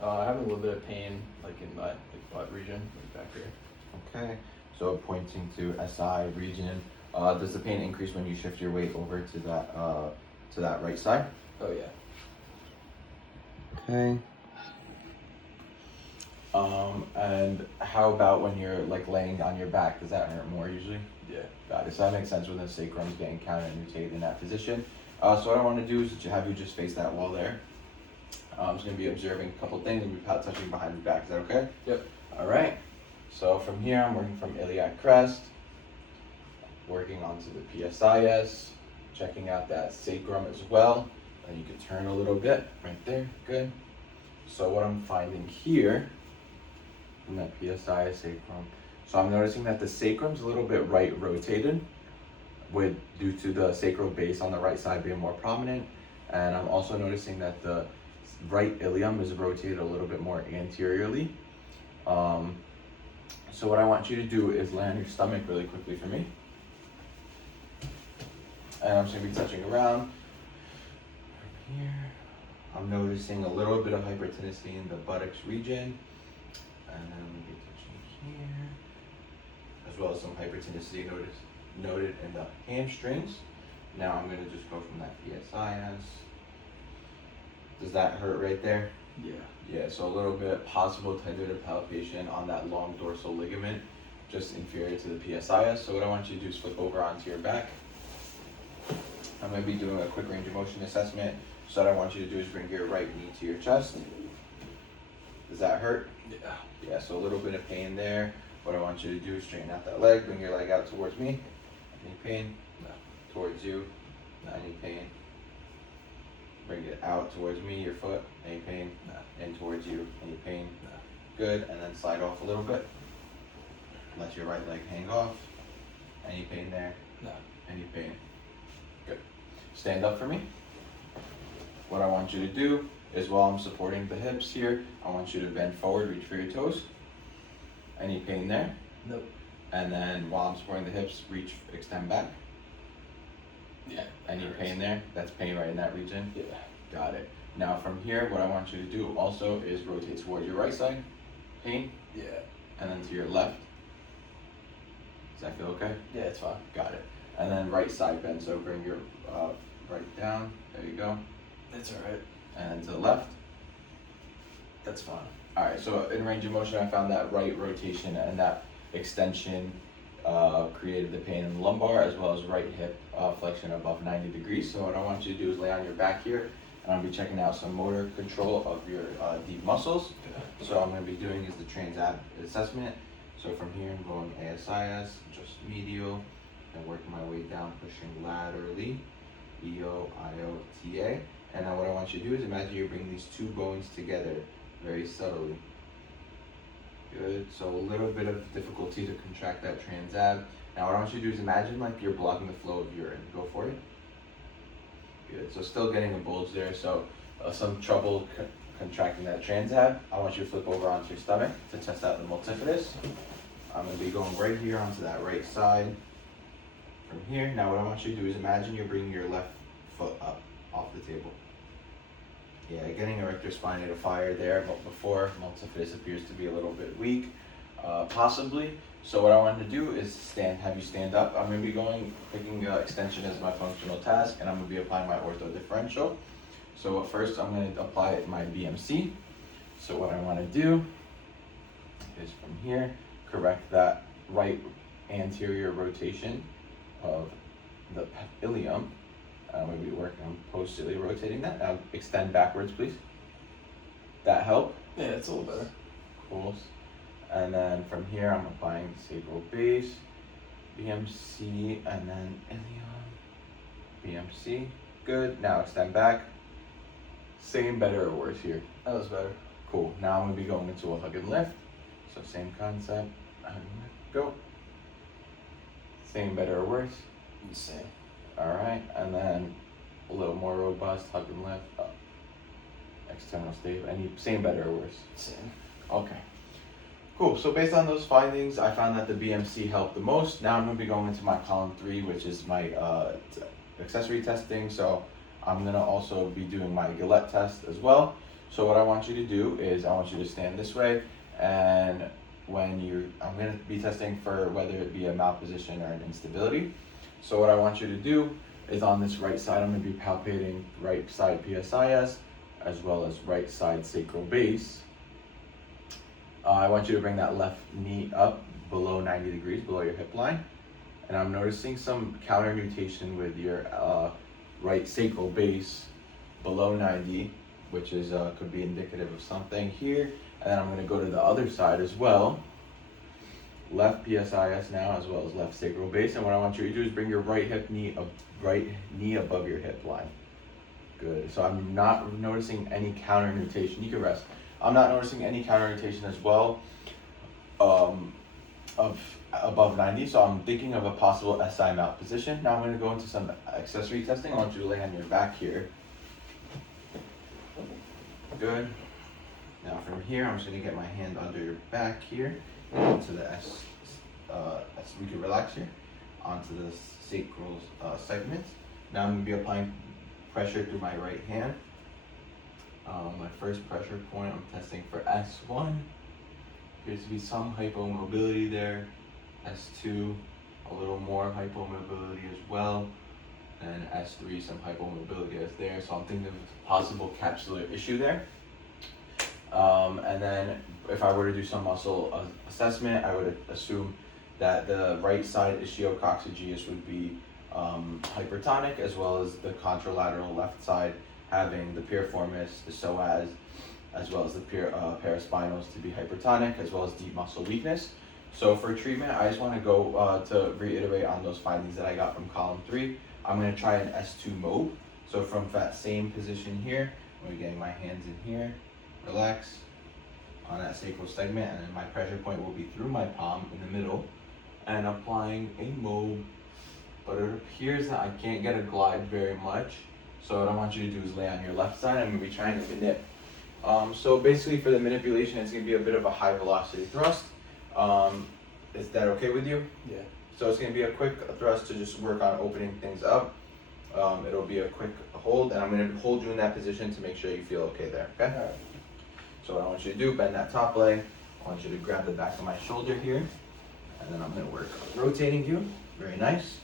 Having a little bit of pain, like in my butt region, like back here. Okay, so pointing to SI region. Does the pain increase when you shift your weight over to that right side? Oh yeah. Okay. And how about when you're like laying on your back? Does that hurt more usually? Yeah. Got it. So that makes sense when the sacrum's getting counted and rotated in that position. So what I want to do is have you just face that wall there. I'm just going to be observing a couple things and be touching behind your back. Is that okay? Yep. All right. So from here, I'm working from iliac crest, working onto the PSIS, checking out that sacrum as well. And you can turn a little bit right there. Good. So what I'm finding here in that PSIS sacrum, so I'm noticing that the sacrum's a little bit right rotated due to the sacral base on the right side being more prominent. And I'm also noticing that the right ilium is rotated a little bit more anteriorly. So what I want you to do is lay on your stomach really quickly for me. And I'm just going to be touching around here. I'm noticing a little bit of hypertonicity in the buttocks region. And then I'm going to be touching here. As well as some hypertonicity noted in the hamstrings. Now I'm going to just go from that PSIS. Does that hurt right there? Yeah. Yeah, so a little bit possible tendonitis palpation on that long dorsal ligament, just inferior to the PSIS. So what I want you to do is flip over onto your back. I'm going to be doing a quick range of motion assessment. So what I want you to do is bring your right knee to your chest. Does that hurt? Yeah. Yeah, so a little bit of pain there. What I want you to do is straighten out that leg, bring your leg out towards me. Any pain? No. Towards you? No. Any pain? Bring it out towards me, your foot. Any pain? No. And towards you. Any pain? No. Good. And then slide off a little bit. Let your right leg hang off. Any pain there? No. Any pain? Good. Stand up for me. What I want you to do is while I'm supporting the hips here, I want you to bend forward, reach for your toes. Any pain there? Nope. And then while I'm supporting the hips, extend back. Yeah. Any pain there? That's pain right in that region? Yeah. Got it. Now from here, what I want you to do also is rotate towards your right side. Pain? Yeah. And then to your left. Does that feel okay? Yeah, it's fine. Got it. And then right side bend, so bring your right down. There you go. That's alright. And to the left. That's fine. Alright, so in range of motion, I found that right rotation and that extension created the pain in the lumbar, as well as right hip flexion above 90 degrees. So what I want you to do is lay on your back here, and I'll be checking out some motor control of your deep muscles. So what I'm going to be doing is the transab assessment. So from here, I'm going ASIS, just medial, and working my way down, pushing laterally, EO, IO, TA. And now what I want you to do is imagine you bring these two bones together very subtly. Good, so a little bit of difficulty to contract that transab. Now what I want you to do is imagine like you're blocking the flow of urine. Go for it. Good, so still getting a bulge there, so some trouble contracting that transab. I want you to flip over onto your stomach to test out the multifidus. I'm going to be going right here onto that right side. From here, now what I want you to do is imagine you're bringing your left foot up off the table. Yeah, getting erector spinae fire there, but before multifidus appears to be a little bit weak, possibly. So what I want to do is have you stand up. I'm going to be picking extension as my functional task, and I'm going to be applying my ortho differential. So first I'm going to apply my BMC. So what I want to do is from here, correct that right anterior rotation of the ilium. I'm going to be working on posteriorly rotating that. Now extend backwards, please. That help? Yeah, it's a little better. Cool. And then from here, I'm applying sacral base, BMC, and then ilium, BMC. Good. Now extend back. Same, better, or worse here? That was better. Cool. Now I'm going to be going into a hug and lift. So same concept. Hug and lift. Go. Same, better, or worse? Same. All right, and then a little more robust, hug and lift, up. External stable, same, better, or worse? Same. Okay, cool. So based on those findings, I found that the BMC helped the most. Now I'm going to be going into my column 3, which is my accessory testing. So I'm going to also be doing my Gillette test as well. So what I want you to do is I want you to stand this way, and I'm gonna be testing for whether it be a malposition or an instability. So what I want you to do is on this right side, I'm gonna be palpating right side PSIS as well as right side sacral base. I want you to bring that left knee up below 90 degrees, below your hip line. And I'm noticing some counter nutation with your right sacral base below 90, which is could be indicative of something here. And then I'm gonna go to the other side as well. Left PSIS now, as well as left sacral base. And what I want you to do is bring your right knee above your hip line. Good. So I'm not noticing any counter nutation. You can rest. I'm not noticing any counter nutation as well of above 90. So I'm thinking of a possible SI malposition. Now I'm going to go into some accessory testing. I want you to lay on your back here. Good. Now from here, I'm just going to get my hand under your back here, onto the we can relax here, onto the sacral segment. Now I'm going to be applying pressure through my right hand. My first pressure point, I'm testing for S1. Appears to be some hypomobility there. S2, a little more hypomobility as well. And S3, some hypomobility is there. So I'm thinking of a possible capsular issue there. And then if I were to do some muscle assessment, I would assume that the right side ischiococcygeusis would be hypertonic, as well as the contralateral left side having the piriformis, the psoas, as well as the paraspinals to be hypertonic, as well as deep muscle weakness. So for treatment, I just want to go to reiterate on those findings that I got from column 3. I'm going to try an S2 mode. So from that same position here, I'm getting my hands in here, relax on that sacral segment, and then my pressure point will be through my palm in the middle, and applying a mode. But it appears that I can't get a glide very much. So what I want you to do is lay on your left side. I'm going to be trying to manip. So basically for the manipulation, it's going to be a bit of a high velocity thrust. Is that okay with you? Yeah. So it's going to be a quick thrust to just work on opening things up. It'll be a quick hold, and I'm going to hold you in that position to make sure you feel okay there, okay? All right. So what I want you to do, bend that top leg. I want you to grab the back of my shoulder here, and then I'm going to work on rotating you. Very nice.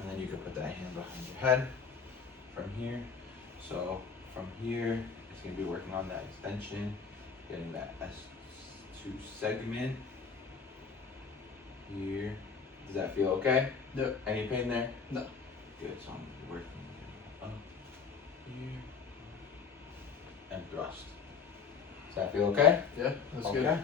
And then you can put that hand behind your head from here. So from here, it's going to be working on that extension, getting that S2 segment here. Does that feel okay? Yep. Any pain there? No. Good. So I'm working up here and thrust. Does that feel okay? Yeah, that's okay. good.